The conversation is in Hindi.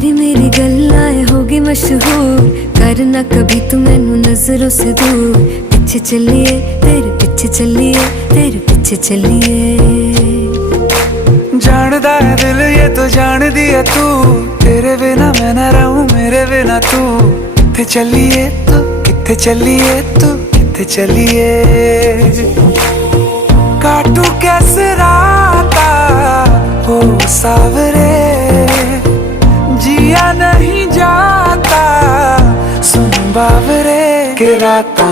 तेरी मेरी गल्लाएं होगी मशहूर, करना कभी तू मैनू नजरों से दूर। पीछे चलिए तेरे पीछे चलिए, तेरे पीछे चलिए। जानदा है दिल ये तो जान दिया तू, तेरे बिना मैं ना रहूं मेरे बिना तू। किथे चलिए तू, किथे चलिए तू, किथे चलिए। काटू कैसे राता हो सावरे, जिया नहीं जाता सुन बावरे के राता